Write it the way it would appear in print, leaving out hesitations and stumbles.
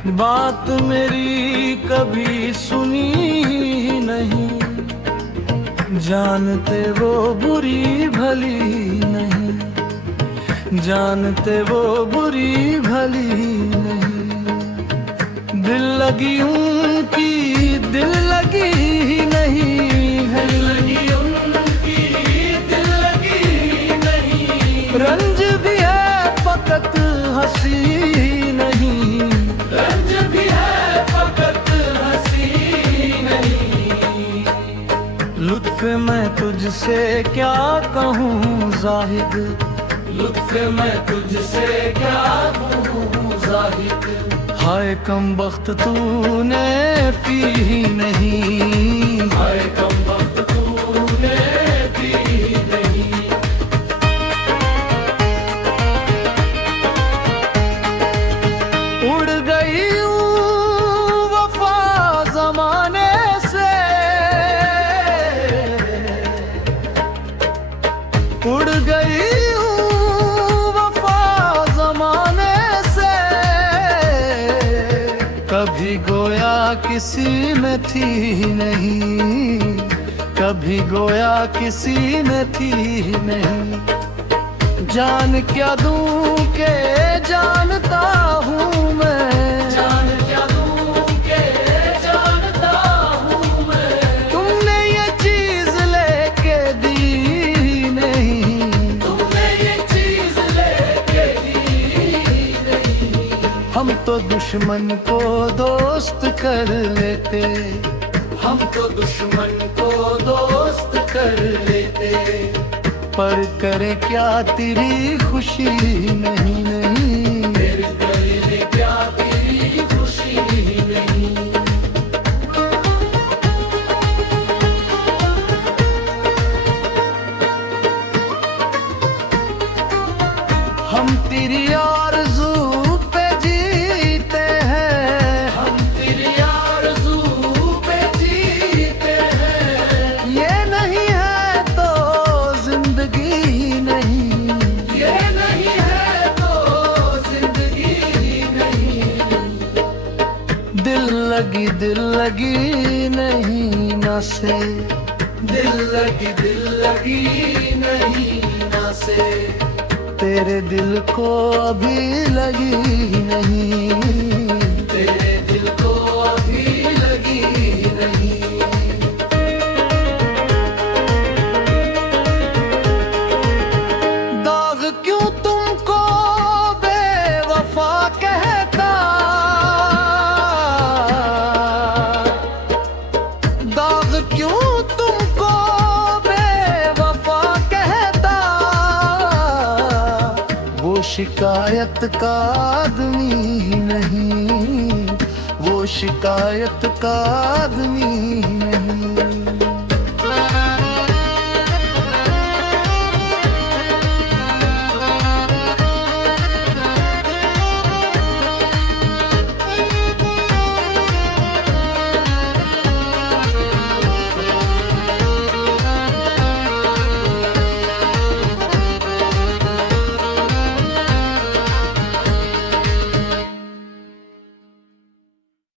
बात मेरी कभी सुनी नहीं, जानते वो बुरी भली नहीं, जानते वो बुरी भली नहीं। दिल लगी उनकी दिल लगी ही नहीं है, दिल लगी उनकी दिल लगी ही नहीं। रंज भी है फकत हंसी नहीं, रंज भी है फकत हंसी नहीं। लुत्फ मैं तुझसे क्या कहूँ जाहिद, लुत्फ मैं तुझसे क्या कहूँ जाहिद। हाय कम बख्त तूने पी ही नहीं, हाय कम बख्त तूने पी ही नहीं। उड़ गई वफा ज़माने से, उड़ गई वफा ज़माने से। कभी गोया किसी में थी नहीं, कभी गोया किसी में थी नहीं। जान क्या दूं के जानता हूँ मैं, जान क्या दूं के जानता हूँ मैं। तुमने ये चीज लेके दी नहीं, तुमने ये चीज लेके दी नहीं। हम तो दुश्मन को दोस्त कर लेते, हम तो दुश्मन को दोस्त कर लेते। पर करे क्या तेरी खुशी नहीं नहीं, तेरे करे क्या तेरी खुशी नहीं। हम तेरी आरज़ू पे जीते हैं, हम तेरी आरज़ू पे जीते हैं। ये नहीं है तो जिंदगी नहीं, ये नहीं है तो जिंदगी नहीं। दिल लगी नहीं ना से, दिल लगी नहीं ना से। तेरे दिल को अभी लगी नहीं, तेरे दिल को अभी लगी नहीं। दाग क्यों तुमको बेवफा कहता, दाग क्यों तुमको बेवफा कहता। वो शिकायत का आदमी नहीं, वो शिकायत का आदमी नहीं।